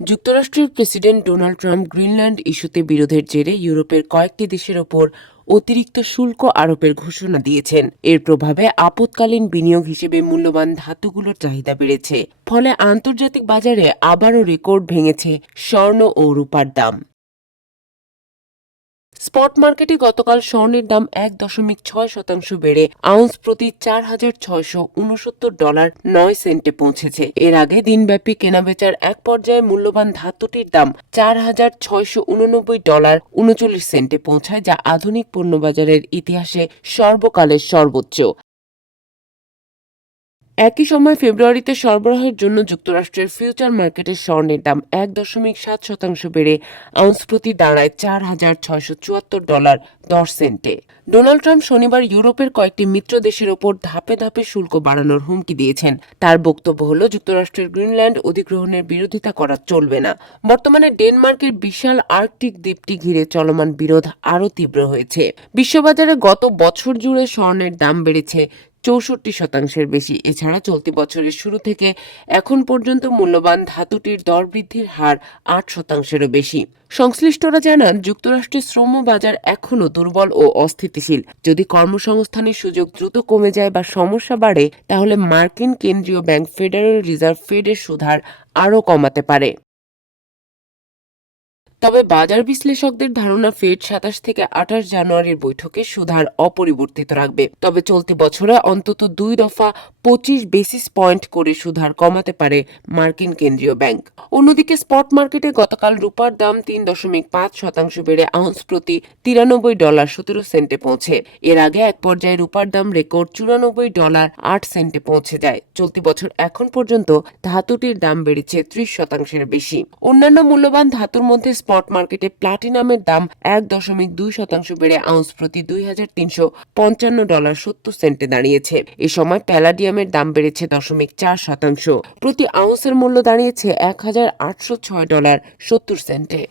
যুক্তরাষ্ট্রের president Donald Trump Greenland ইস্যুতে বিরোধের জেরে ইউরোপের কয়েকটি দেশের ওপর অতিরিক্ত শুল্ক আরোপের ঘোষণা দিয়েছেন। এর প্রভাবে আপৎকালীন বিনিয়োগ হিসেবে মূল্যবান ধাতুগুলোর চাহিদা বেড়েছে। ফলে আন্তর্জাতিক বাজারে আবারও রেকর্ড ভেঙেছে স্বর্ণ ও রূপার দাম। স্পট মার্কেটে গতকাল স্বর্ণের দাম 1.6% বেড়ে আউন্স প্রতি $4,669.09 পৌঁছেছে। এর আগে দিনব্যাপী কেনাবেচার এক পর্যায়ে মূল্যবান ধাতুটির দাম $4,689.39 পৌঁছায়, যা আধুনিক পণ্যবাজারের ইতিহাসে সর্বকালের সর্বোচ্চ। একই সময় ফেব্রুয়ারিতে সরবরাহের জন্য যুক্তরাষ্ট্রের ফিউচার মার্কেটে স্বর্ণের দাম 1.7% বেড়ে আউন্স প্রতি দাঁড়ায় $4,674.10। ডোনাল্ড ট্রাম্প শনিবার ইউরোপের কয়েকটি মিত্র দেশের ওপর ধাপে ধাপে শুল্ক বাড়ানোর হুমকি দিয়েছেন। তার বক্তব্য হল, যুক্তরাষ্ট্রের গ্রিনল্যান্ড অধিগ্রহণের বিরোধিতা করা চলবে না। বর্তমানে ডেনমার্কের বিশাল আর্কটিক দ্বীপটি ঘিরে চলমান বিরোধ আরও তীব্র হয়েছে। বিশ্ববাজারে গত বছর জুড়ে স্বর্ণের দাম বেড়েছে 64% বেশি। এছাড়া চলতি বছরের শুরু থেকে এখন পর্যন্ত মূল্যবান ধাতুটির দর বৃদ্ধির হার 8%-এরও বেশি। সংশ্লিষ্টরা জানান, যুক্তরাষ্ট্রের শ্রম বাজার এখনও দুর্বল ও অস্থিতিশীল। যদি কর্মসংস্থানের সুযোগ দ্রুত কমে যায় বা সমস্যা বাড়ে, তাহলে মার্কিন কেন্দ্রীয় ব্যাংক ফেডারেল রিজার্ভ ফেডের সুদহার আরও কমাতে পারে। তবে বাজার বিশ্লেষকদের ধারণা, ফেড 27 থেকে 28 জানুয়ারির বৈঠকে সুদহার অপরিবর্তিত রাখবে। তবে চলতি বছরে অন্তত 2 দফা 25 বেসিস পয়েন্ট করে সুদহার কমাতে পারে মার্কিন কেন্দ্রীয় ব্যাংক। অন্যদিকে স্পট মার্কেটে গতকাল রূপার দাম 3.5% বেড়ে আউন্স প্রতি $93.17 পৌঁছে। এর আগে এক পর্যায়ে রূপার দাম রেকর্ড $94.08 পৌঁছে যায়। চলতি বছর এখন পর্যন্ত ধাতুটির দাম বেড়েছে 30%-এর বেশি। অন্যান্য মূল্যবান ধাতুর মধ্যে স্পট মার্কেটে প্লাটিনামের দাম 1.2% বেড়ে আউন্স প্রতি $2,355.70 দাঁড়িয়েছে। এ সময় প্যালাডিয়ামের দাম বেড়েছে 0.4%। প্রতি আউন্সের মূল্য দাঁড়িয়েছে $1,806.70।